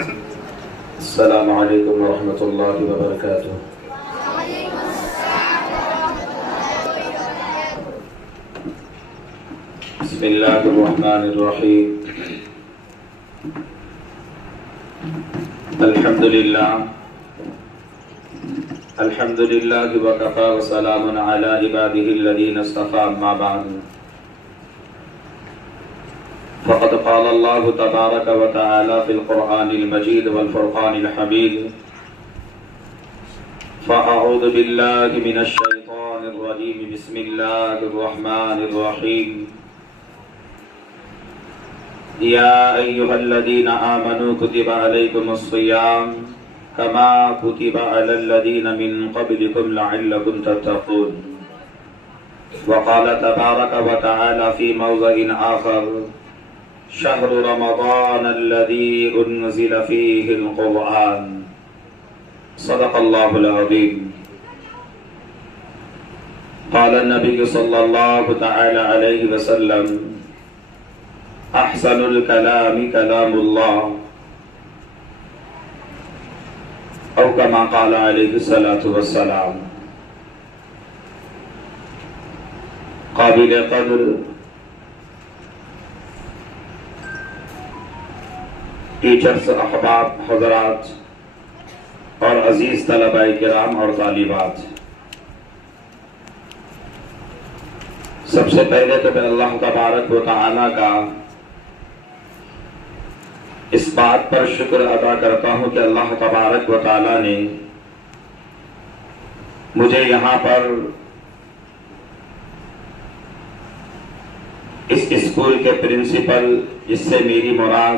السلام علیکم ورحمۃ اللہ وبرکاتہ۔ بسم اللہ الرحمن الرحیم۔ الحمد للہ وکفی وسلام علی عبادہ الذین اصطفی، اما بعد فقد قال اللہ تبارک وتعالی فی القرآن المجید والفرقان الحمید، فاعوذ باللہ من الشیطان الرجیم، بسم اللہ الرحمن الرحیم۔ یا ایہا الذین آمنوا کتب علیکم الصیام کما کتب علی الذین من قبلکم لعلکم تتقون۔ وقال تبارک وتعالی فی موضع آخر، شہر رمضان الذی انزل فیہ القرآن۔ صدق اللہ العظیم۔ قال النبی صلی اللہ تعالی علیہ وسلم، احسن الکلام کلام اللہ، او کما قال علیہ الصلاۃ والسلام۔ قابل قدر ٹیچرز، احباب، حضرات اور عزیز طلباء کرام اور طالبات، سب سے پہلے تو میں اللہ تبارک و تعالی کا اس بات پر شکر ادا کرتا ہوں کہ اللہ تبارک و تعالی نے مجھے یہاں پر اس اسکول کے پرنسپل، جس سے میری مراد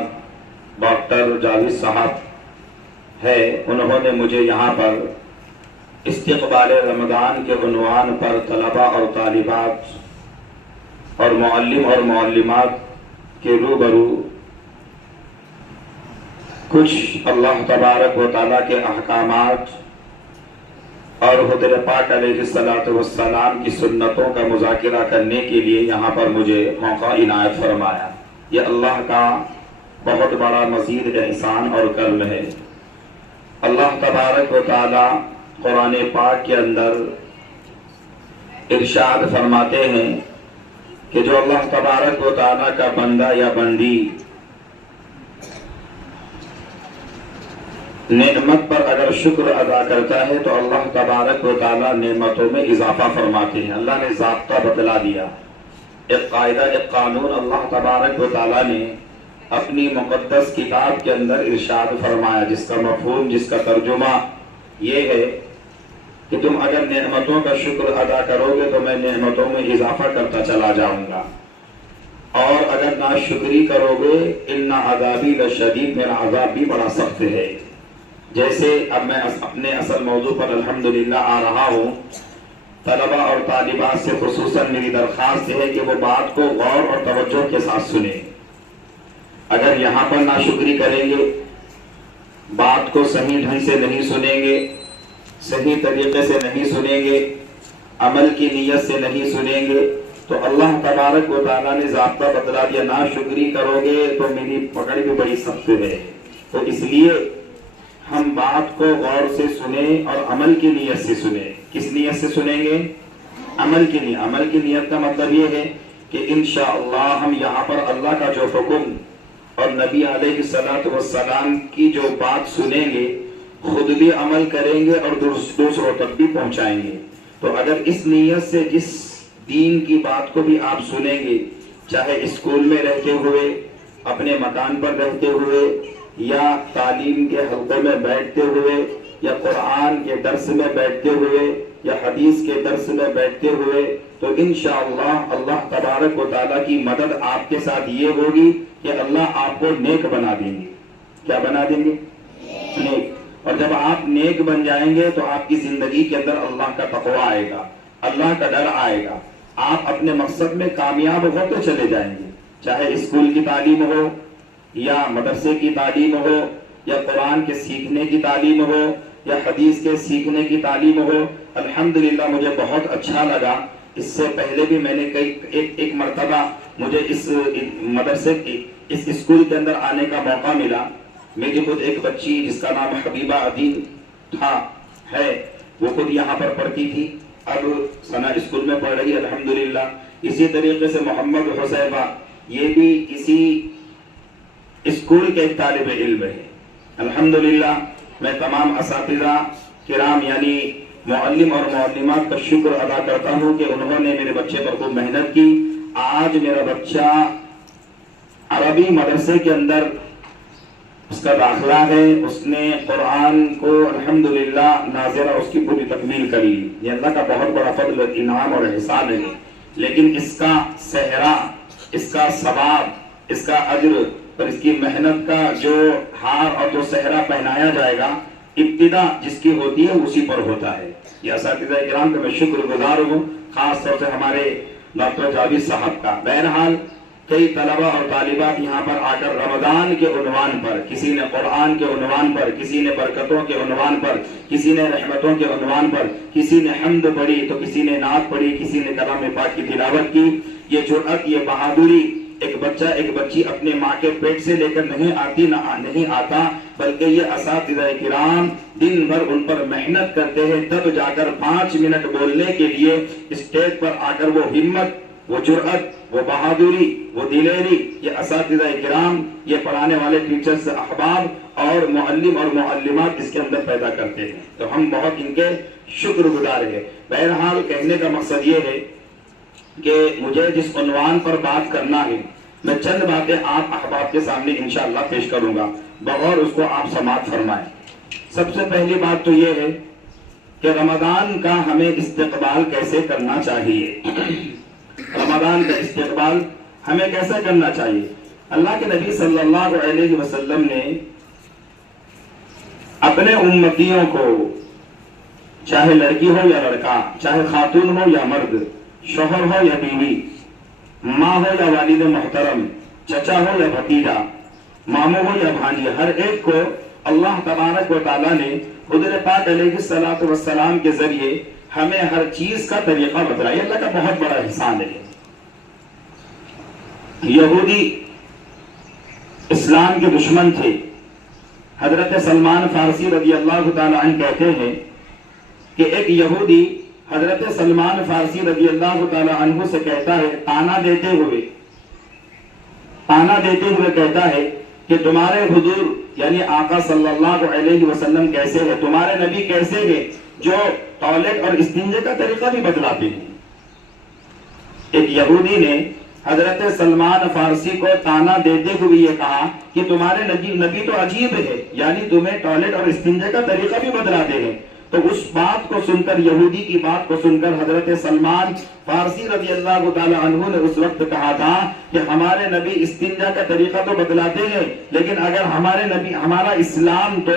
ڈاکٹر جاوید صاحب ہے، انہوں نے مجھے یہاں پر استقبال رمضان کے عنوان پر طلباء اور طالبات اور معلم اور معلمات کے روبرو کچھ اللہ تبارک و تعالیٰ کے احکامات اور حضور پاک علیہ الصلوۃ والسلام کی سنتوں کا مذاکرہ کرنے کے لیے یہاں پر مجھے موقع عنایت فرمایا۔ یہ اللہ کا بہت بڑا مزید احسان اور کرم ہے۔ اللہ تبارک و تعالی قرآن پاک کے اندر ارشاد فرماتے ہیں کہ جو اللہ تبارک و تعالی کا بندہ یا بندی نعمت پر اگر شکر ادا کرتا ہے تو اللہ تبارک و تعالی نعمتوں میں اضافہ فرماتے ہیں۔ اللہ نے ضابطہ بتلا دیا، ایک قاعدہ، ایک قانون اللہ تبارک و تعالی نے اپنی مقدس کتاب کے اندر ارشاد فرمایا، جس کا مفہوم، جس کا ترجمہ یہ ہے کہ تم اگر نعمتوں کا شکر ادا کرو گے تو میں نعمتوں میں اضافہ کرتا چلا جاؤں گا، اور اگر ناشکری کرو گے ان عذابی لشدید، میرا عذاب بھی بڑا سخت ہے۔ جیسے اب میں اپنے اصل موضوع پر الحمدللہ آ رہا ہوں، طلباء اور طالبات سے خصوصاً میری درخواست ہے کہ وہ بات کو غور اور توجہ کے ساتھ سنیں۔ اگر یہاں پر ناشکری کریں گے، بات کو صحیح ڈھنگ سے نہیں سنیں گے، صحیح طریقے سے نہیں سنیں گے، عمل کی نیت سے نہیں سنیں گے، تو اللہ تبارک و تعالیٰ نے ضابطہ بتلا دیا، ناشکری کرو گے تو میری پکڑ بھی بڑی سخت ہے۔ تو اس لیے ہم بات کو غور سے سنیں اور عمل کی نیت سے سنیں۔ کس نیت سے سنیں گے؟ عمل کی نیت۔ عمل کی نیت کا مطلب یہ ہے کہ انشاءاللہ ہم یہاں پر اللہ کا جو حکم اور نبی علیہ الصلوۃ والسلام کی جو بات سنیں گے، خود بھی عمل کریں گے اور دوسروں تک بھی پہنچائیں گے۔ تو اگر اس نیت سے جس دین کی بات کو بھی آپ سنیں گے، چاہے اسکول میں رہتے ہوئے، اپنے مکان پر رہتے ہوئے، یا تعلیم کے حلقے میں بیٹھتے ہوئے، یا قرآن کے درس میں بیٹھتے ہوئے، یا حدیث کے درس میں بیٹھتے ہوئے، تو انشاءاللہ اللہ تبارک و تعالیٰ کی مدد آپ کے ساتھ یہ ہوگی کہ اللہ آپ کو نیک بنا دیں گے۔ کیا بنا دیں گے؟ نیک۔ اور جب آپ نیک بن جائیں گے تو آپ کی زندگی کے اندر اللہ کا تقوی آئے گا، اللہ کا ڈر آئے گا، آپ اپنے مقصد میں کامیاب ہوتے چلے جائیں گے، چاہے اسکول کی تعلیم ہو، یا مدرسے کی تعلیم ہو، یا قرآن کے سیکھنے کی تعلیم ہو، یا حدیث کے سیکھنے کی تعلیم ہو۔ الحمدللہ مجھے بہت اچھا لگا، اس سے پہلے بھی میں نے ایک مرتبہ مجھے اس مدرسے اس اسکول کے اندر آنے کا موقع ملا، میری خود ایک بچی جس کا نام حبیبہ عدین تھا ہے، وہ خود یہاں پر پڑھتی تھی، اب ثنا اسکول میں پڑھ رہی ہے الحمدللہ۔ اسی طریقے سے محمد حذیفہ یہ بھی اسی اسکول کے ایک طالب علم ہے الحمدللہ۔ میں تمام اساتذہ کرام یعنی معلم اور معلمات کا شکر ادا کرتا ہوں کہ انہوں نے میرے بچے پر خوب محنت کی۔ آج میرا بچہ عربی مدرسے کے اندر اس کا داخلہ ہے، اس نے قرآن کو الحمدللہ ناظرہ اس کی پوری تکمیل کر لی۔ یہ اللہ کا بہت بڑا فضل انعام اور احسان ہے، لیکن اس کا صحرا، اس کا ثواب، اس کا اجر اور اس کی محنت کا جو ہار اور جو صحرا پہنایا جائے گا، ابتدا جس کی ہوتی ہے اسی پر ہوتا ہے۔ یہ اساتذہ کرام کا میں شکر گزار ہوں، خاص طور سے ہمارے ڈاکٹر جاوید صاحب کا۔ بہرحال کئی طلبہ اور طالبات یہاں پر آ کر رمضان کے عنوان پر، کسی نے قرآن کے عنوان پر، کسی نے برکتوں کے عنوان پر، کسی نے رحمتوں کے عنوان پر، کسی نے حمد پڑھی تو کسی نے نعت پڑھی، کسی نے کلام پاک کی تلاوت کی۔ یہ جرأت، یہ بہادری ایک بچہ ایک بچی اپنے ماں کے پیٹ سے لے کر نہیں آتا، بلکہ یہ اساتذہ کرام دن بھر ان پر محنت کرتے ہیں، تب جا کر 5 منٹ بولنے کے لیے اسٹیج پر آ کر وہ ہمت، وہ جرأت، وہ بہادری، وہ دلیری یہ اساتذہ کرام، یہ پڑھانے والے ٹیچرز احباب اور معلم اور معلمات اس کے اندر پیدا کرتے ہیں، تو ہم بہت ان کے شکر گزار ہیں۔ بہرحال کہنے کا مقصد یہ ہے کہ مجھے جس عنوان پر بات کرنا ہے، میں چند باتیں آپ احباب کے سامنے انشاءاللہ پیش کروں گا، بغور اس کو آپ سماعت فرمائیں۔ سب سے پہلی بات تو یہ ہے کہ رمضان کا ہمیں استقبال کیسے کرنا چاہیے۔ رمضان کا استقبال ہمیں کیسے کرنا چاہیے۔ اللہ کے نبی صلی اللہ علیہ وسلم نے اپنے امتیوں کو، چاہے لڑکی ہو یا لڑکا، چاہے خاتون ہو یا مرد، شوہر ہو یا بیوی، ماں ہو یا والد محترم، چچا ہو یا بھتیجا، ماموں ہو یا بھانجے، ہر ایک کو اللہ تبارک و تعالیٰ نے حضور پاک علیہ الصلوۃ والسلام کے ذریعے ہمیں ہر چیز کا طریقہ بتلایا۔ اللہ کا بہت بڑا احسان ہے۔ یہودی اسلام کے دشمن تھے۔ حضرت سلمان فارسی رضی اللہ تعالیٰ عنہ کہتے ہیں کہ ایک یہودی حضرت سلمان فارسی رضی اللہ تعالیٰ عنہ سے کہتا ہے، تانا دیتے ہوئے کہتا ہے کہ تمہارے حضور یعنی آقا صلی اللہ علیہ وسلم کیسے ہیں، تمہارے نبی کیسے ہیں جو ٹوائلٹ اور استنجے کا طریقہ بھی بدلاتے ہیں۔ ایک یہودی نے حضرت سلمان فارسی کو تانا دیتے ہوئے یہ کہا کہ تمہارے نبی تو عجیب ہے، یعنی تمہیں ٹوائلٹ اور استنجے کا طریقہ بھی بدلاتے ہیں۔ تو اس بات کو سن کر، یہودی کی بات کو سن کر حضرت سلمان فارسی رضی اللہ تعالی عنہ نے اس وقت کہا تھا کہ ہمارے نبی استنجا کا طریقہ تو بتلاتے ہیں، لیکن اگر ہمارا اسلام تو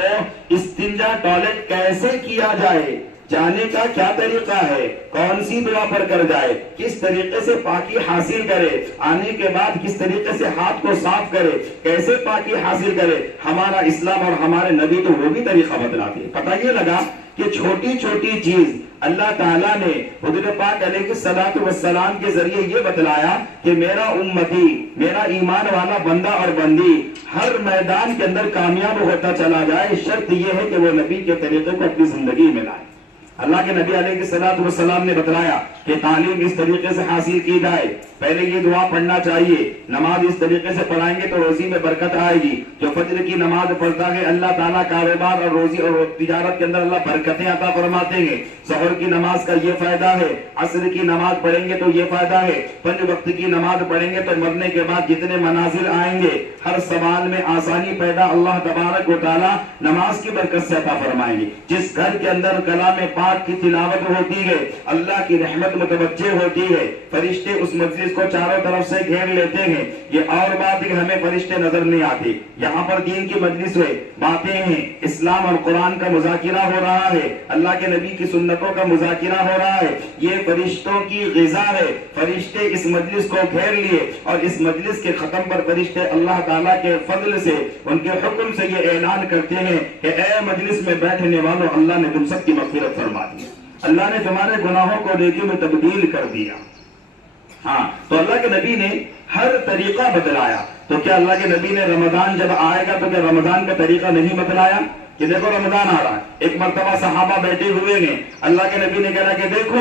استنجا ٹوائلٹ کیسے کیا جائے، جانے کا کیا طریقہ ہے، کون سی دعا پر کر جائے، کس طریقے سے پاکی حاصل کرے، آنے کے بعد کس طریقے سے ہاتھ کو صاف کرے، کیسے پاکی حاصل کرے، ہمارا اسلام اور ہمارے نبی تو وہ بھی طریقہ بتلاتے ہیں۔ پتہ یہ لگا کہ چھوٹی چھوٹی چیز اللہ تعالیٰ نے حضور پاک علیہ الصلوۃ والسلام کے ذریعے یہ بتلایا کہ میرا امتی، میرا ایمان والا بندہ اور بندی ہر میدان کے اندر کامیاب ہوتا چلا جائے، شرط یہ ہے کہ وہ نبی کے طریقے کو اپنی زندگی میں لائے۔ اللہ کے نبی علیہ الصلوۃ والسلام نے بتلایا کہ تعلیم اس طریقے سے حاصل کی جائے، پہلے یہ دعا پڑھنا چاہیے، نماز اس طریقے سے پڑھائیں گے تو روزی میں برکت آئے گی، جو فجر کی نماز پڑھتا ہے اللہ تعالیٰ کاروبار اور روزی اور تجارت کے اندر اللہ برکتیں عطا فرماتے ہیں۔ ظہر کی نماز کا یہ فائدہ ہے، عصر کی نماز پڑھیں گے تو یہ فائدہ ہے، 5 وقت کی نماز پڑھیں گے تو مرنے کے بعد جتنے منازل آئیں گے، ہر سوال میں آسانی پیدا اللہ تبارک و تعالیٰ نماز کی برکت سے عطا فرمائیں گے۔ جس گھر کے اندر کلام پاک کی تلاوت ہوتی ہے، اللہ کی رحمت متوجہ ہوتی ہے، فرشتے اس مجلس کو چاروں طرف سے گھیر لیتے ہیں۔ یہ اور بات ہے کہ ہمیں فرشتے نظر نہیں آتے، یہاں پر دین کی مجلس ہے، باتیں ہیں، اسلام اور قرآن کا مذاکرہ ہو رہا ہے، اللہ کے نبی کی سنتوں کا مذاکرہ ہو رہا ہے، یہ فرشتوں کی غذا ہے۔ فرشتے اس مجلس کو گھیر لیے اور اس مجلس کے ختم پر فرشتے اللہ تعالیٰ کے فضل سے، ان کے حکم سے یہ اعلان کرتے ہیں کہ اے مجلس میں بیٹھنے والوں، اللہ نے تم سب کی مغفرت فرما دی، اللہ نے تمہارے گناہوں کو نیکیوں میں تبدیل کر دیا۔ ہاں تو اللہ کے نبی نے ہر طریقہ بتلایا. تو کیا اللہ کے نبی نے رمضان جب آئے گا تو کیا رمضان کا طریقہ نہیں بتلایا کہ دیکھو رمضان آ رہا ہے؟ ایک مرتبہ صحابہ بیٹھے ہوئے ہیں, اللہ کے نبی نے کہا کہ دیکھو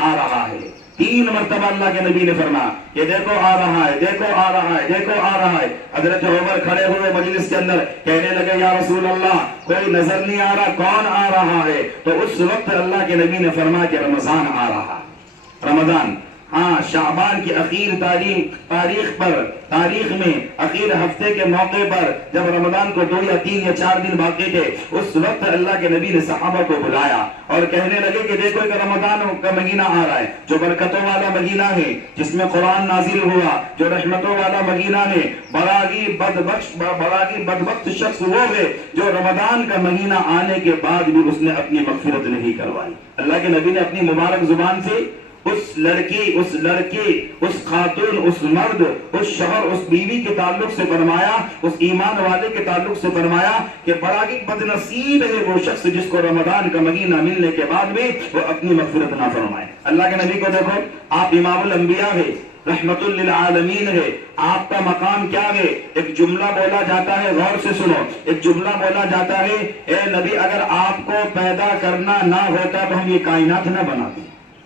آ رہا ہے. 3 مرتبہ اللہ کے نبی نے فرمایا کہ دیکھو آ رہا ہے, دیکھو آ رہا ہے, دیکھو آ رہا ہے. حضرت عمر کھڑے ہوئے مجلس کے اندر, کہنے لگے یا رسول اللہ کوئی نظر نہیں آ رہا, کون آ رہا ہے؟ تو اس وقت اللہ کے نبی نے فرمایا کہ رمضان آ رہا ہے. رمضان, ہاں شعبان کی اخیر تاریخ میں اخیر ہفتے کے موقع پر جب رمضان کو 2 یا 3 یا 4 دن باقی تھے, اس وقت اللہ کے نبی نے صحابہ کو بلایا اور کہنے لگے کہ دیکھو ایک رمضان کا مہینہ آ رہا ہے جو برکتوں والا مہینہ ہے, جس میں قرآن نازل ہوا, جو رحمتوں والا مہینہ ہے. بڑا ہی بدبخت شخص وہ ہے جو رمضان کا مہینہ آنے کے بعد بھی اس نے اپنی مغفرت نہیں کروائی. اللہ کے نبی نے اپنی مبارک زبان سے اس لڑکی, اس خاتون, اس مرد, اس شوہر, اس بیوی کے تعلق سے فرمایا, اس ایمان والے کے تعلق سے فرمایا کہ بڑا ہی بد نصیب ہے وہ شخص جس کو رمضان کا مہینہ ملنے کے بعد بھی وہ اپنی مغفرت نہ فرمائے. اللہ کے نبی کو دیکھو, آپ امام الانبیاء ہے, رحمت للعالمین ہے, آپ کا مقام کیا ہے؟ ایک جملہ بولا جاتا ہے, غور سے سنو, ایک جملہ بولا جاتا ہے, اے نبی اگر آپ کو پیدا کرنا نہ ہوتا تو ہم یہ کائنات نہ بناتے,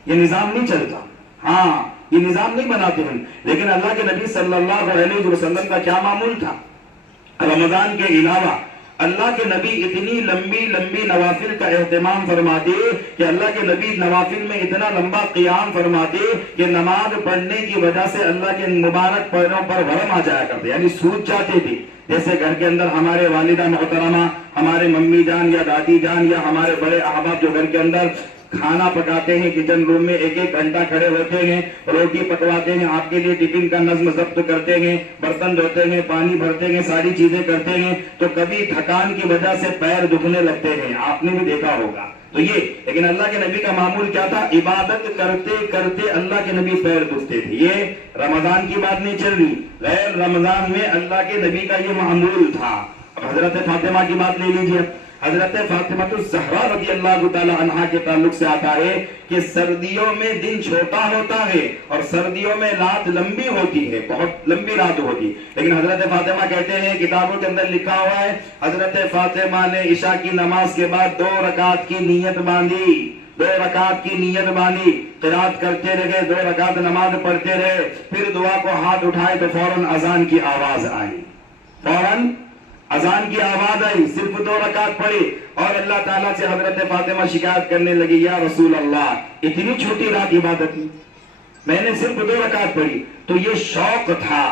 یہ نظام نہیں چلتا. ہاں یہ نظام نہیں بناتے ہیں. لیکن اللہ کے نبی صلی اللہ علیہ وسلم کا کیا معمول تھا؟ رمضان کے علاوہ اللہ کے نبی اتنی لمبی نوافل کا اہتمام فرماتے کہ اللہ کے نبی نوافل میں اتنا لمبا قیام فرماتے کہ نماز پڑھنے کی وجہ سے اللہ کے مبارک پیروں پر ورم آ جایا کرتے, یعنی سوج جاتے تھے. جیسے گھر کے اندر ہمارے والدہ محترمہ, ہمارے ممی جان یا دادی جان یا ہمارے بڑے احباب جو گھر کے اندر کھانا پکاتے ہیں, کچن روم میں 1 گھنٹہ کھڑے ہوتے ہیں, روٹی پکواتے ہیں, آپ کے لیے ٹفن کا نظم ضبط کرتے ہیں, برتن دھوتے ہیں, پانی بھرتے ہیں, ساری چیزیں کرتے ہیں, تو کبھی تھکان کی وجہ سے پیر دکھنے لگتے ہیں, آپ نے بھی دیکھا ہوگا. تو یہ لیکن اللہ کے نبی کا معمول کیا تھا؟ عبادت کرتے کرتے اللہ کے نبی پیر دکھتے تھے. یہ رمضان کی بات نہیں چل رہی, غیر رمضان میں اللہ کے نبی کا یہ معمول تھا. اب حضرت فاطمہ کی بات لے لیجیے. حضرت فاطمہ الزہرا رضی اللہ تعالی عنہا کے تعلق سے آتا ہے کہ سردیوں میں دن چھوٹا ہوتا ہے اور سردیوں میں رات لمبی ہوتی ہے, بہت لمبی رات ہوتی. لیکن حضرت فاطمہ کہتے ہیں, کتابوں کے اندر لکھا ہوا ہے, حضرت فاطمہ نے عشاء کی نماز کے بعد 2 رکعت کی نیت باندھی, 2 رکعت کی نیت باندھی, قرات کرتے رہے, 2 رکعت نماز پڑھتے رہے, پھر دعا کو ہاتھ اٹھائے تو فوراً اذان کی آواز آئی, فوراً اذان کی آواز آئی, صرف 2 رکعت پڑھی اور اللہ تعالیٰ سے حضرت فاطمہ شکایت کرنے لگی, یا رسول اللہ اتنی چھوٹی رات عبادت کی, میں نے صرف 2 رکعت پڑھی. تو یہ شوق تھا,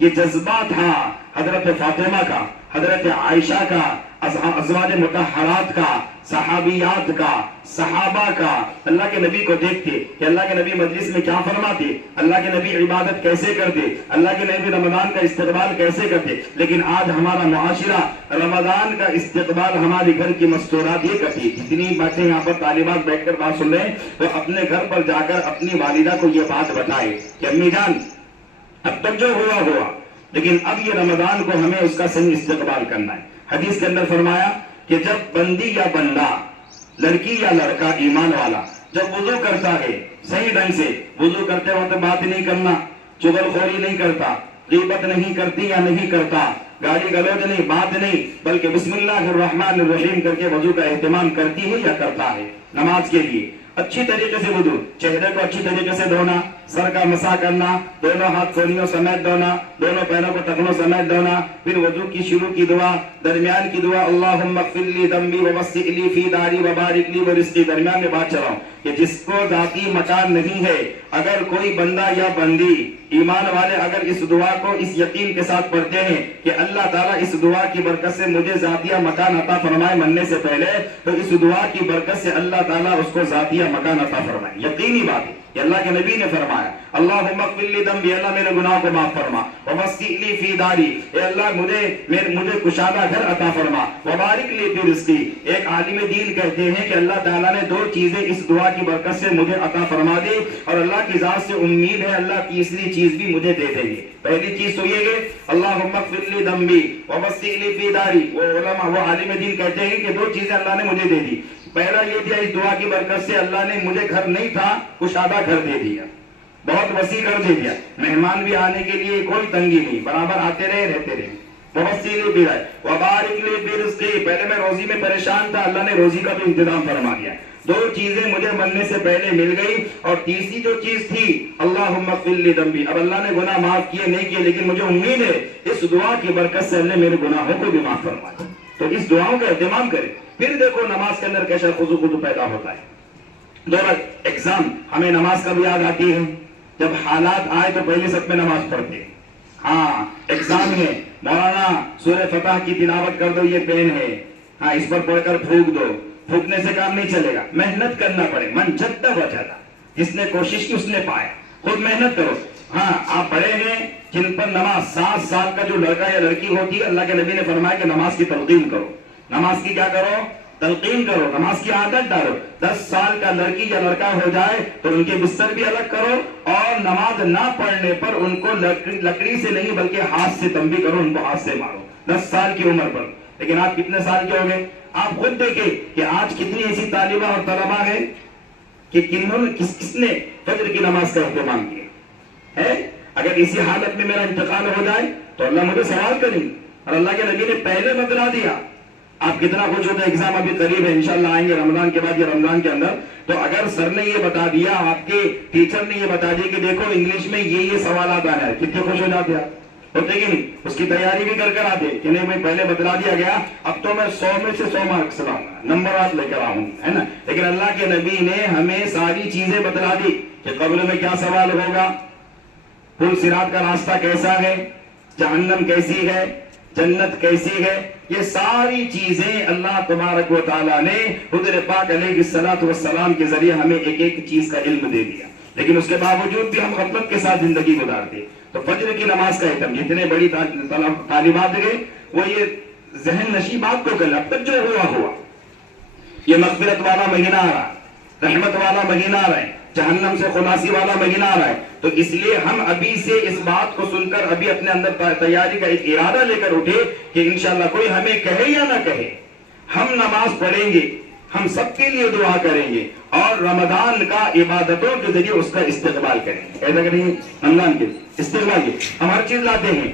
یہ جذبہ تھا حضرت فاطمہ کا, حضرت عائشہ کا, ازواج مطہرات کا, صحابیات کا, صحابہ کا. اللہ کے نبی کو دیکھتے کہ اللہ کے نبی مجلس میں کیا فرماتے, اللہ کے نبی عبادت کیسے کرتے, اللہ کے نبی رمضان کا استقبال کیسے کرتے. لیکن آج ہمارا معاشرہ رمضان کا استقبال ہمارے گھر کی مستورات یہ کرتی. جتنی باتیں یہاں پر طالبات بیٹھ کر بات سن رہے ہیں تو اپنے گھر پر جا کر اپنی والدہ کو یہ بات بتائے کہ امی جان اب تک جو ہوا, لیکن اب یہ رمضان کو ہمیں اس کا صحیح استقبال کرنا ہے. حدیث کے اندر فرمایا کہ جب بندی یا بندہ, لڑکی یا لڑکا ایمان والا جب وضو کرتا ہے صحیح ڈھنگ سے, وضو کرتے وقت بات نہیں کرنا, چغل خوری نہیں کرتا, غیبت نہیں کرتی یا نہیں کرتا, گالی گلوچ نہیں, بات نہیں, بلکہ بسم اللہ الرحمن الرحیم کر کے وضو کا اہتمام کرتی ہے یا کرتا ہے. نماز کے لیے اچھی طریقے سے وضو, چہرے کو اچھی طریقے سے دھونا, سر کا مسح کرنا, دونوں ہاتھ کھولیوں سمیت دھونا, دونوں پیروں کو ٹخنوں سمیت دھونا, پھر وضو کی شروع کی دعا, درمیان کی دعا اللہم اغفر لی ذنبی ووسع لی فی داری وبارک لی ورزقی. درمیان میں بات چلاؤں کہ جس کو ذاتی مکان نہیں ہے, اگر کوئی بندہ یا بندی ایمان والے اگر اس دعا کو اس یقین کے ساتھ پڑھتے ہیں کہ اللہ تعالیٰ اس دعا کی برکت سے مجھے ذاتیہ مکان عطا فرمائے مرنے سے پہلے, تو اس دعا کی برکت سے اللہ تعالیٰ اس کو ذاتیہ مکان عطا فرمائے. یقینی بات ہے کہ اللہ کے نبی نے فرمایا اللہم اغفر لی ذنبی, اللہ میرے گناہ کو معاف فرما, ووسع لی فی داری, اے اللہ مجھے کشادہ گھر عطا فرما, وبارک لی فی رزقی. ایک عالم دین کہتے ہیں کہ اللہ تعالیٰ نے 2 چیزیں اس دعا کی برکت سے مجھے عطا فرما دی اور اللہ کی ذات سے امید ہے اللہ تیسری چیز بھی مجھے دے دیں گے. پہلی چیز تو یہ ہے اللہم اغفر لی ذنبی ووسع لی فی داری. وہ علماء, وہ عالم دین کہتے ہیں کہ 2 چیزیں اللہ نے مجھے دے دی. پہلا یہ دیا, اس دعا کی برکت سے اللہ نے مجھے گھر نہیں تھا کشادہ گھر دے دیا. بہت وسیع کر دے دیا، مہمان بھی آنے کے لیے کوئی تنگی نہیں، برابر آتے رہے رہتے رہے، بہت سی بھی ہے۔ وبارک لی فی رزقی، پہلے میں روزی میں پریشان تھا، اللہ نے روزی کا بھی انتظام فرما دیا، دو چیزیں مجھے مرنے سے پہلے مل گئی، اور تیسری جو چیز تھی اللہم اغفر لی ذنبی، اب اللہ نے گناہ معاف کیے نہیں کیے، لیکن مجھے امید ہے اس دعا کی برکت سے اللہ میرے گناہوں کو بھی معاف فرما دے۔ تو اس دعاؤں کا اہتمام کریں، پھر دیکھو نماز کے اندر کیسا خضوع پیدا ہوتا ہے۔ دو ایگزام ہمیں نماز کب یاد آتی ہے؟ جب حالات آئے تو پہلے سب میں نماز پڑھتے ہیں۔ ہاں ایگزام ہے، مولانا سورہ فتح کی تلاوت کر دو، یہ پین ہے، ہاں اس پر پڑھ کر پھونک دو، پھونکنے سے کام نہیں چلے گا، محنت کرنا پڑے، من جد وجد، جس نے کوشش کی اس نے پایا، خود محنت کرو۔ ہاں آپ بڑے ہیں جن پر نماز 7 سال کا جو لڑکا یا لڑکی ہوتی ہے، اللہ کے نبی نے فرمایا کہ نماز کی تلقین کرو، نماز کی کیا کرو؟ تلقین کرو، نماز کی عادت ڈالو۔ 10 سال کا لڑکی یا لڑکا ہو جائے تو ان کے بستر بھی الگ کرو، اور نماز نہ پڑھنے پر ان کو لکڑی سے نہیں بلکہ ہاتھ سے تنبیہ کرو، ان کو ہاتھ سے مارو 10 سال کی عمر پر۔ لیکن آپ کتنے سال کے ہو گئے؟ آپ خود دیکھیں کہ آج کتنی ایسی طالبہ اور طلبہ ہیں کہ کس نے فجر کی نماز کا اہتمام کیا ہے؟ اگر اسی حالت میں میرا انتقال ہو جائے تو اللہ مجھے سوال کریں گے، اور اللہ کے نبی نے پہلے بتلا دیا۔ آپ کتنا خوش ہوتے ہیں، ایگزام ابھی قریب ہے، انشاءاللہ آئیں گے رمضان کے بعد یا رمضان کے اندر، تو اگر سر نے یہ بتا دیا، آپ کے ٹیچر نے یہ بتا دیا کہ دیکھو انگلش میں یہ سوالات آ رہا ہے، کتنے خوش ہو جاتے ہیں؟ ہوتے کہ نہیں؟ اس کی تیاری بھی کر آتے کہ نہیں بھائی پہلے بتلا دیا گیا، اب تو میں 100 میں سے 100 مارکس لاؤں گا، نمبرات لے کر آؤں گا، ہے نا۔ لیکن اللہ کے نبی نے ہمیں ساری چیزیں بتلا دی کہ قبر میں کیا سوال ہوگا، پل صراط کا راستہ کیسا ہے، جہنم کیسی ہے، جنت کیسی ہے، یہ ساری چیزیں اللہ تبارک و تعالیٰ نے حضور پاک علیہ الصلوۃ والسلام کے ذریعے ہمیں ایک ایک چیز کا علم دے دیا، لیکن اس کے باوجود بھی ہم غفلت کے ساتھ زندگی گزارتے۔ تو فجر کی نماز کا اہتمام، جتنے بڑی طالبات گئے وہ یہ ذہن نشی بات کو کر، اب تک جو ہوا یہ مغفرت والا مہینہ آ رہا، رحمت والا مہینہ آ رہا ہے، جہنم سے خلاصی والا مہینہ آ رہا ہے، تو اس لیے ہم ابھی سے اس بات کو سن کر ابھی اپنے اندر تیاری کا ایک ارادہ لے کر اٹھے کہ انشاءاللہ کوئی ہمیں کہے یا نہ کہے ہم نماز پڑھیں گے، ہم سب کے لیے دعا کریں گے، اور رمضان کا عبادتوں کے ذریعے اس کا استقبال کریں گے۔ ایسا کریں گے رمضان کے استقبال کے، ہم ہر چیز لاتے ہیں،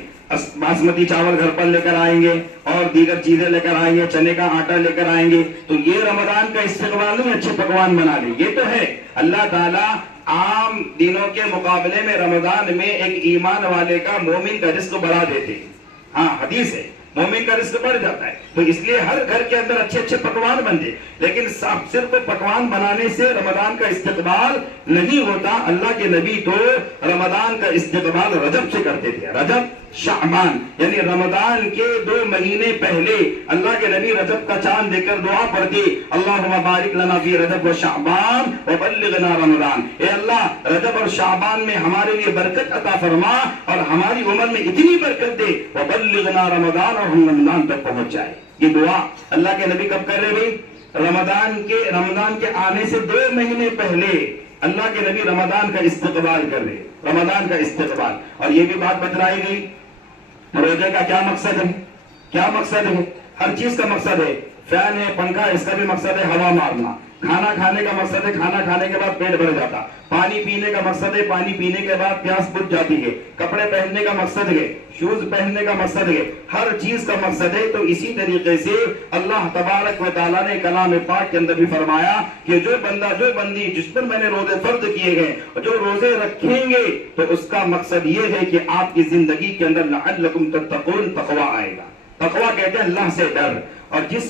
باسمتی چاول گھر پر لے کر آئیں گے، اور دیگر چیزیں لے کر آئیں گے، چنے کا آٹا لے کر آئیں گے، تو یہ رمضان کا استقبال نہیں، اچھے پکوان بنا لیں، یہ تو ہے۔ اللہ تعالیٰ عام دنوں کے مقابلے میں رمضان میں ایک ایمان والے کا، مومن کا رزق بڑھا دیتے ہیں، ہاں حدیث ہے، مومن کا رزق بڑھ جاتا ہے، تو اس لیے ہر گھر کے اندر اچھے اچھے پکوان بنتے، لیکن صرف پکوان بنانے سے رمضان کا استقبال نہیں ہوتا۔ اللہ کے نبی تو رمضان کا استقبال رجب سے کرتے تھے، رجب شعبان، یعنی رمضان کے 2 مہینے پہلے اللہ کے نبی رجب کا چاند دیکھ کر دعا پڑھتے، اللہم بارک لنا فی رجب و شعبان وبلغنا رمضان، اے اللہ رجب اور شعبان میں ہمارے لیے برکت عطا فرما، اور ہماری عمر میں اتنی برکت دے، وبلغنا رمضان، اور ہم رمضان تک پہنچ جائے۔ یہ دعا اللہ کے نبی کب کر رہے بھائی؟ رمضان کے آنے سے 2 مہینے پہلے اللہ کے نبی رمضان کا استقبال کر رہے، رمضان کا استقبال۔ اور یہ بھی بات بتلائی گئی روزے کا کیا مقصد ہے، کیا مقصد ہے، ہر چیز کا مقصد ہے، فین ہے، پنکھا، اس کا بھی مقصد ہے ہوا مارنا، کھانا کھانے کا مقصد ہے کھانا کھانے کے بعد پیٹ بھر جاتا، پانی پینے کا مقصد ہے پانی پینے کے بعد پیاس بجھ جاتی ہے، کپڑے پہننے کا مقصد ہے، شوز پہننے کا مقصد ہے، ہر چیز کا مقصد ہے۔ تو اسی طریقے سے اللہ تبارک و تعالیٰ نے کلام پاک کے اندر بھی فرمایا کہ جو بندہ جو بندی جس پر میں نے روزے فرض کیے گئے جو روزے رکھیں گے تو اس کا مقصد یہ ہے کہ آپ کی زندگی کے اندر لعلکم تتقون، تقوی آئے گا۔ تقوی کہتے ہیں اللہ سے ڈر، اور جس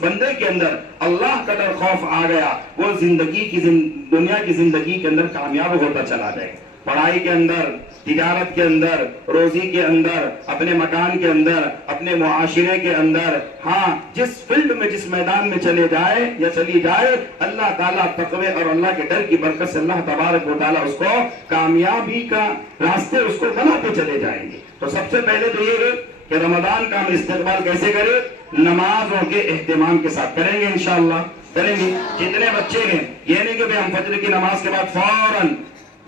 بندے کے اندر اللہ کا ڈر خوف آ گیا وہ دنیا کی زندگی کے اندر کامیاب ہوتا چلا جائے، پڑھائی کے اندر، تجارت کے اندر، روزی کے اندر، اپنے مکان کے اندر، اپنے معاشرے کے اندر، ہاں جس فیلڈ میں جس میدان میں چلے جائے یا چلی جائے، اللہ تعالیٰ تقوی اور اللہ کے ڈر کی برکت سے اللہ تبارک و تعالیٰ اس کو کامیابی کا راستے اس کو بناتے چلے جائیں گے۔ تو سب سے پہلے تو یہ ہے کہ رمضان کا ہم استقبال کیسے کریں؟ نمازوں کے اہتمام کے ساتھ کریں گے، انشاءاللہ کریں گے۔ جتنے بچے ہیں یہ نہیں کہ ہم فجر کی نماز کے بعد فوراً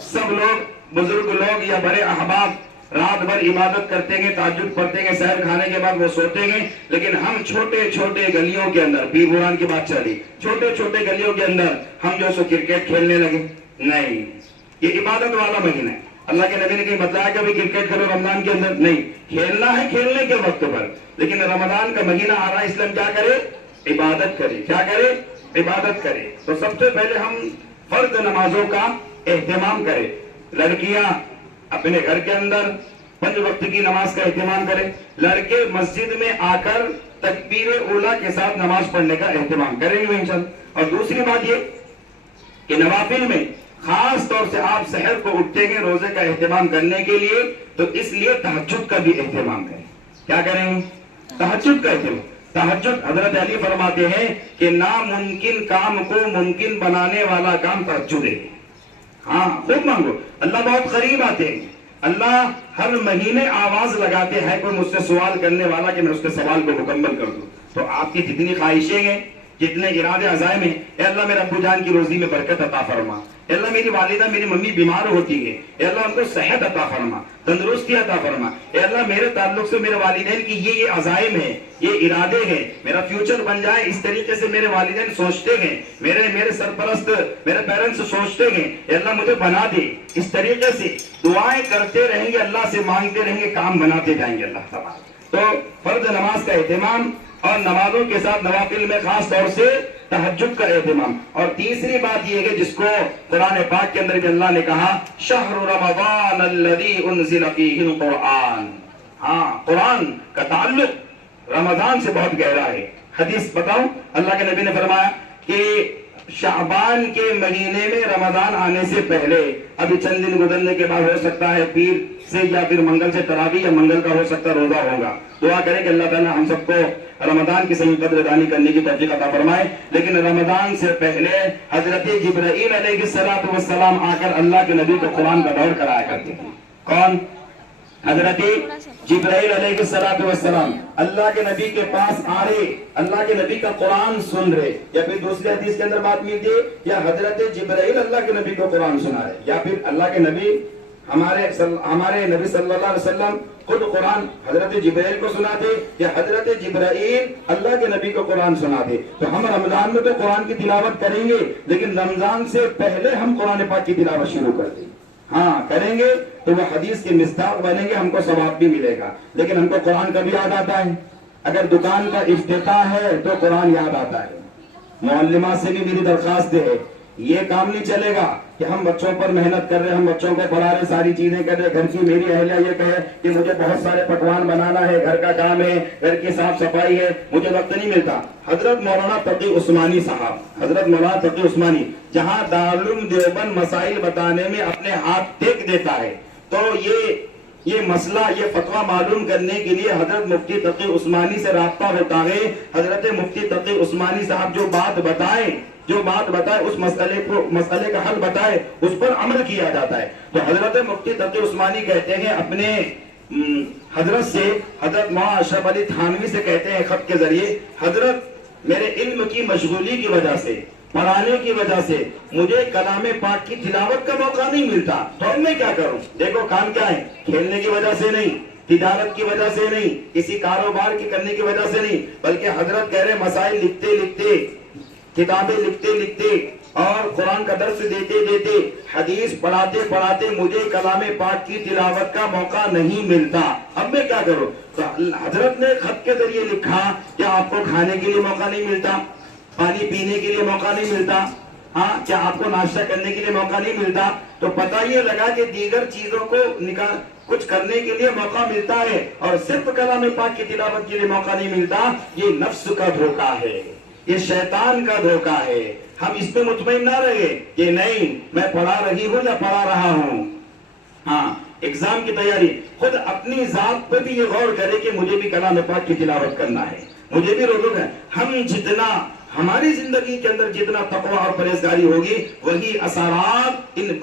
سب لوگ، بزرگ لوگ یا بڑے احباب رات بھر عبادت کرتے ہیں، تہجد پڑھتے ہیں، سحر کھانے کے بعد وہ سوتے ہیں، لیکن ہم چھوٹے چھوٹے گلیوں کے اندر، پیر بحران کی بات چلی، چھوٹے چھوٹے گلیوں کے اندر ہم جو سو کرکٹ کھیلنے لگے، نہیں، یہ عبادت والا مہینہ ہے. اللہ کے نبی نے کہیں بتلایا کہ ابھی کرکٹ کرو رمضان کے اندر؟ نہیں، کھیلنا ہے کھیلنے کے وقت پر، لیکن رمضان کا مہینہ آ رہا ہے، اس لیے ہم کیا کرے؟ عبادت کرے. کیا کرے؟ عبادت کرے. تو سب سے پہلے ہم فرض نمازوں کا اہتمام کریں. لڑکیاں اپنے گھر کے اندر 5 وقت کی نماز کا اہتمام کریں. لڑکے مسجد میں آ کر تکبیر اولیٰ کے ساتھ نماز پڑھنے کا اہتمام کریں گے انشاءاللہ. اور دوسری بات یہ کہ نوافل میں خاص طور سے آپ سحر کو اٹھیں گے روزے کا اہتمام کرنے کے لیے، تو اس لیے تہجد کا بھی اہتمام کریں. کیا کریں گے؟ تہجد کا اہتمام. تہجد حضرت علی فرماتے ہیں کہ ناممکن کام کو ممکن بنانے والا کام تہجد ہے. ہاں خوب مانگو، اللہ بہت قریب آتے ہیں. اللہ ہر مہینے آواز لگاتے ہیں کوئی مجھ سے سوال کرنے والا کہ میں اس کے سوال کو مکمل کر دوں. تو آپ کی جتنی خواہشیں ہیں، جتنے ارادے عزائم ہیں، اے اللہ میرے ابو جان کی روزی میں برکت عطا فرما. اے اللہ میری والدہ میری ممی بیمار ہوتی ہے، اے اللہ ان کو صحت عطا فرما، تندرستی عطا فرما. اے اللہ میرے تعلق سے میرے والدین کی یہ عزائم ہیں، یہ ارادے ہیں، میرا فیوچر بن جائے اس طریقے سے میرے والدین سوچتے ہیں، میرے سرپرست میرے پیرنٹس سوچتے ہیں. اے اللہ مجھے بنا دے. اس طریقے سے دعائیں کرتے رہیں گے، اللہ سے مانگتے رہیں گے، کام بناتے جائیں گے اللہ تعالیٰ. تو فرض نماز کا اہتمام اور نمازوں کے ساتھ نوافل میں خاص طور سے تہجد کا اہتمام. اور تیسری بات یہ ہے جس کو قرآن پاک کے اندر بھی اللہ نے کہا شہر رمضان الذی انزل فیہ القرآن. ہاں قرآن کا تعلق رمضان سے بہت گہرا ہے. حدیث بتاؤں، اللہ کے نبی نے فرمایا کہ شعبان کے مہینے میں رمضان آنے سے پہلے ابھی چند دن گزرنے کے بعد ہو سکتا ہے پیر سے یا پھر منگل سے تراویح یا منگل کا ہو سکتا روزہ ہوگا. دعا کریں کہ اللہ تعالیٰ ہم سب کو رمضان کی صحیح قدر دانی کرنے کی توفیق عطا فرمائے. لیکن رمضان سے پہلے حضرت جبرائیل علیہ السلام آ کر اللہ کے نبی کو قرآن کا دور کرایا کرتے تھے. کون؟ حضرت جبرائیل علیہ السلام اللہ کے نبی کے پاس آ رہے، اللہ کے نبی کا قرآن سن رہے. یا پھر دوسری حدیث کے اندر بات ملتی ہے یا حضرت جبرائیل اللہ کے نبی کو قرآن سنا رہے، یا پھر اللہ کے نبی ہمارے نبی صلی اللہ علیہ وسلم خود قرآن حضرت جبرائیل کو سناتے یا حضرت جبرائیل اللہ کے نبی کو قرآن سناتے. تو ہم رمضان میں تو قرآن کی تلاوت کریں گے، لیکن رمضان سے پہلے ہم قرآن پاک کی تلاوت شروع کر دیں. ہاں کریں گے تو وہ حدیث کے مصداق بنیں گے، ہم کو ثواب بھی ملے گا. لیکن ہم کو قرآن کا بھی یاد آتا ہے. اگر دکان کا افتتاح ہے تو قرآن یاد آتا ہے. معلمات سے بھی میری درخواست ہے، یہ کام نہیں چلے گا کہ ہم بچوں پر محنت کر رہے، ہم بچوں کو پڑھا رہے، ساری چیزیں کر رہے، گھر کی میری اہلیہ یہ کہے کہ مجھے بہت سارے پکوان بنانا ہے، گھر کا کام ہے، گھر کی صاف صفائی ہے، مجھے وقت نہیں ملتا. حضرت مولانا تقی عثمانی صاحب، حضرت مولانا تقی عثمانی جہاں دارالعلوم دیوبند مسائل بتانے میں اپنے ہاتھ ٹیک دیتا ہے، تو یہ مسئلہ یہ فتویٰ معلوم کرنے کے لیے حضرت مفتی تقی عثمانی سے رابطہ ہوتا ہے. حضرت مفتی تقی عثمانی صاحب جو بات بتائے اس مسئلے کا حل بتائے، اس پر عمل کیا جاتا ہے. تو حضرت مفتی تقی عثمانی کہتے ہیں اپنے حضرت سے، حضرت مولانا اشرف علی تھانوی سے کہتے ہیں خط کے ذریعے، حضرت میرے علم کی مشغولی کی وجہ سے، پڑھانے کی وجہ سے مجھے کلام پاک کی تلاوت کا موقع نہیں ملتا، تو اب میں کیا کروں؟ دیکھو کام کیا ہے، کھیلنے کی وجہ سے نہیں، تجارت کی وجہ سے نہیں، کسی کاروبار کی کرنے کی وجہ سے نہیں، بلکہ حضرت کہہ رہے مسائل لکھتے کتابیں لکھتے اور قرآن کا درس دیتے حدیث پڑھاتے مجھے کلام پاک کی تلاوت کا موقع نہیں ملتا، اب میں کیا کروں؟ تو حضرت نے خط کے ذریعے لکھا کہ آپ کو کھانے کے لیے موقع نہیں ملتا، پانی پینے کے لیے موقع نہیں ملتا، ہاں کیا آپ کو ناشتہ کرنے کے لیے موقع نہیں ملتا؟ تو پتہ یہ لگا کہ دیگر چیزوں کو کچھ کرنے کے لیے موقع ملتا ہے اور صرف کلام پاک کی تلاوت کے لیے موقع نہیں ملتا. یہ نفس کا دھوکہ ہے، یہ شیطان کا دھوکہ ہے. ہم اس پہ مطمئن نہ رہے کہ نہیں میں پڑھا رہی ہوں یا پڑھا رہا ہوں. ہاں ایگزام کی تیاری خود اپنی ذات پہ بھی یہ غور کرے کہ مجھے بھی کلام پاک کی تلاوت کرنا ہے، مجھے بھی روزہ ہے. ہم جتنا ہماری زندگی کے اندر جتنا تقویٰ اور پرہیزگاری ہوگی وہی اثرات ان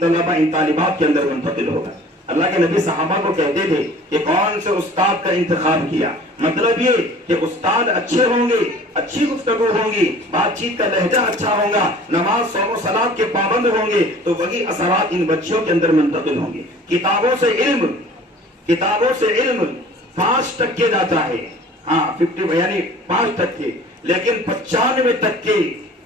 طلبہ ان طالبات کے اندر منتقل ہوگا. اللہ کے نبی صحابہ کو کہتے تھے کہ کون سے استاد کا انتخاب کیا، مطلب یہ کہ استاد اچھے ہوں گے، اچھی گفتگو ہوں گی، بات چیت کا لہجہ اچھا ہوگا، نماز صوم و صلاۃ کے پابند ہوں گے، تو وہی اثرات ان بچوں کے اندر منتقل ہوں گے. کتابوں سے علم 5% جاتا ہے، ہاں 50 یعنی 5%، لیکن 95%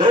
2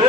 2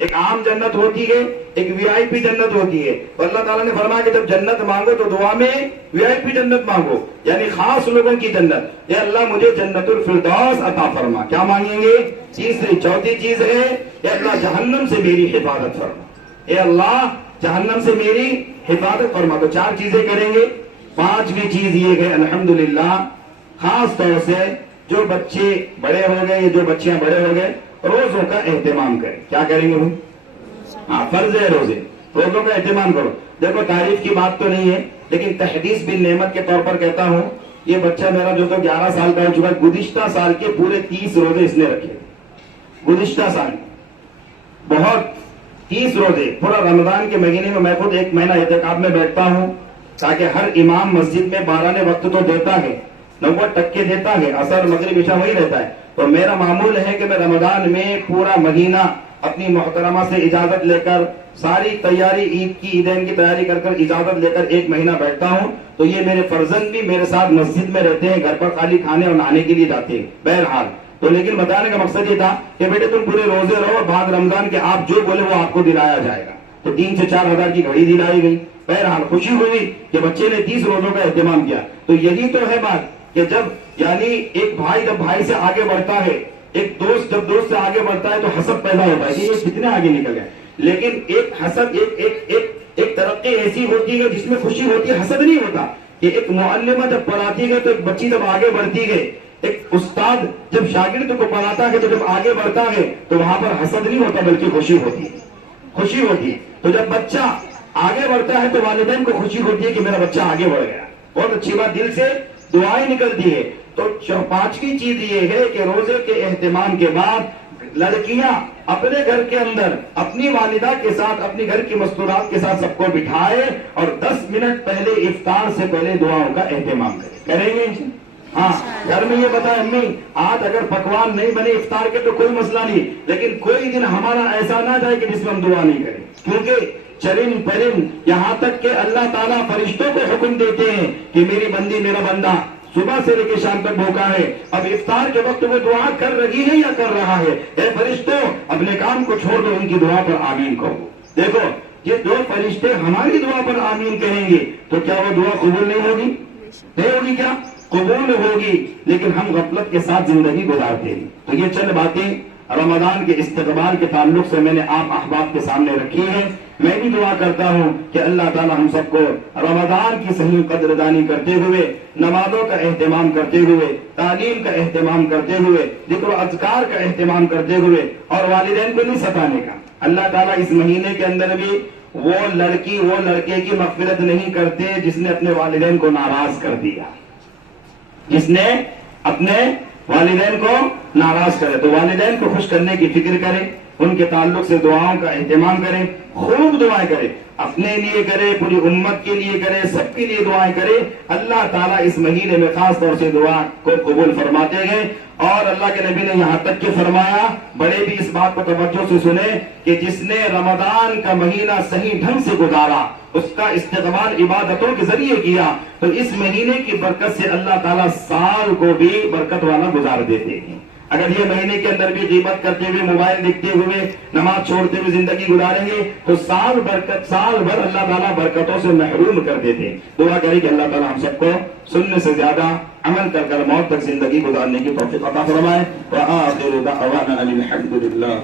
ایک عام جنت ہوتی ہے، ایک وی آئی پی جنت ہوتی ہے. تو اللہ تعالیٰ نے فرمایا کہ جب جنت مانگو تو دعا میں وی آئی پی جنت مانگو، یعنی خاص لوگوں کی جنت. اے اللہ مجھے جنت الفردوس عطا فرما. کیا مانگیں گے؟ تیسری چوتھی چیز ہے اے اللہ جہنم سے میری حفاظت فرما. اے اللہ جہنم سے میری حفاظت فرما. تو 4 چیزیں کریں گے. 5ویں چیز یہ ہے الحمدللہ خاص طور سے جو بچے بڑے ہو گئے یا جو بچیاں بڑے ہو گئے روزوں کا اہتمام کریں. کیا کریں گے بھائی؟ ہاں فرض ہے روزے، روزوں کا اہتمام کرو. دیکھو تعریف کی بات تو نہیں ہے لیکن تحدیث بالنعمت کے طور پر کہتا ہوں یہ بچہ میرا جو تو 11 سال کا ہو چکا ہے، گزشتہ سال کے پورے 30 روزے اس نے رکھے. گزشتہ سال بہت 30 روزے پورا رمضان کے مہینے میں. میں خود 1 مہینہ اعتکاف میں بیٹھتا ہوں تاکہ ہر امام مسجد میں 12 وقت تو دیتا ہے، 90% دیتا ہے، عصر مغرب عشاء وہی رہتا ہے. تو میرا معمول ہے کہ میں رمضان میں پورا مہینہ اپنی محترمہ سے اجازت لے کر ساری تیاری عید کی عیدین کی تیاری کر کر اجازت لے کر 1 مہینہ بیٹھتا ہوں. تو یہ میرے فرزند بھی میرے ساتھ مسجد میں رہتے ہیں، گھر پر خالی کھانے اور نہانے کے لیے جاتے ہیں. بہرحال تو لیکن بتانے کا مقصد یہ تھا کہ بیٹے تم پورے روزے رہو اور بعد رمضان کے آپ جو بولے وہ آپ کو دلایا جائے گا. تو 3 سے 4 ہزار کی گھڑی دلائی گئی. بہرحال خوشی ہوئی کہ بچے نے 30 روزوں کا اہتمام کیا. تو یہی تو ہے بات کہ جب یعنی ایک بھائی جب بھائی سے آگے بڑھتا ہے، ایک دوست جب دوست سے آگے بڑھتا ہے تو حسد پیدا ہوتا ہے کہ یہ کتنے آگے نکل گئے. لیکن ایک حسد ایک ترقی ایسی ہوتی ہے جس میں خوشی ہوتی ہے، حسد نہیں ہوتا. کہ ایک معلمہ جب پڑھاتی ہے تو ایک بچی جب آگے بڑھتی ہے، ایک استاد جب شاگرد کو پڑھاتا ہے تو جب آگے بڑھتا ہے تو وہاں پر حسد نہیں ہوتا بلکہ خوشی ہوتی ہے. خوشی ہوتی ہے. تو جب بچہ آگے بڑھتا ہے تو والدین کو خوشی ہوتی ہے کہ میرا بچہ آگے بڑھ گیا. بہت اچھی بات، دل سے دعائیں نکلتی ہے. تو 5ویں چیز یہ ہے کہ روزے کے اہتمام کے بعد لڑکیاں اپنے گھر کے اندر اپنی والدہ کے ساتھ اپنی گھر کی مستورات کے ساتھ سب کو بٹھائے اور 10 منٹ پہلے افطار سے پہلے دعاؤں کا اہتمام کریں گے. ہاں گھر میں یہ بتائیں امی آج اگر پکوان نہیں بنے افطار کے تو کوئی مسئلہ نہیں، لیکن کوئی دن ہمارا ایسا نہ جائے کہ جس میں ہم دعا نہیں کریں. کیونکہ چرند پرند یہاں تک کہ اللہ تعالیٰ فرشتوں کو حکم دیتے ہیں کہ میری بندی میرا بندہ صبح سے لے کے شام تک بھوکا ہے، اب افطار کے وقت وہ دعا کر رہی ہے یا کر رہا ہے، اے فرشتوں اپنے کام کو چھوڑ دو، ان کی دعا پر آمین کہو. دیکھو یہ 2 فرشتے ہماری دعا پر آمین کہیں گے تو کیا وہ دعا قبول نہیں ہوگی؟ نہیں ہوگی. کیا قبول ہوگی، لیکن ہم غفلت کے ساتھ زندگی گزارتے ہیں. تو یہ چند باتیں رمضان کے استقبال کے تعلق سے میں نے آپ احباب کے سامنے رکھی ہیں. میں بھی دعا کرتا ہوں کہ اللہ تعالی ہم سب کو رمضان کی صحیح قدردانی کرتے ہوئے، نمازوں کا اہتمام کرتے ہوئے، تعلیم کا اہتمام کرتے ہوئے، ذکر و اذکار کا اہتمام کرتے ہوئے اور والدین کو نہیں ستانے کا. اللہ تعالیٰ اس مہینے کے اندر بھی وہ لڑکی وہ لڑکے کی مغفرت نہیں کرتے جس نے اپنے والدین کو ناراض کر دیا، جس نے اپنے والدین کو ناراض کرے. تو والدین کو خوش کرنے کی فکر کریں، ان کے تعلق سے دعاؤں کا اہتمام کریں، خوب دعائیں کریں، اپنے لیے کرے، پوری امت کے لیے کرے، سب کے لیے دعائیں کرے. اللہ تعالیٰ اس مہینے میں خاص طور سے دعا کو قبول فرماتے ہیں. اور اللہ کے نبی نے یہاں تک کہ فرمایا، بڑے بھی اس بات کو توجہ سے سنیں کہ جس نے رمضان کا مہینہ صحیح ڈھنگ سے گزارا، اس کا استقبال عبادتوں کے ذریعے کیا، تو اس مہینے کی برکت سے اللہ تعالیٰ سال کو بھی برکت والا گزار دیتے ہیں. اگر یہ مہینے کے اندر بھی غیبت کرتے ہوئے، موبائل دیکھتے ہوئے، نماز چھوڑتے ہوئے زندگی گزاریں گے تو سال بھر اللہ تعالیٰ برکتوں سے محروم کر دیتے ہیں. دعا کریں کہ اللہ تعالیٰ ہم سب کو سننے سے زیادہ عمل کر کر موت تک زندگی گزارنے کی توفیق عطا فرمائے. وآخر دعوانا ان الحمد للہ.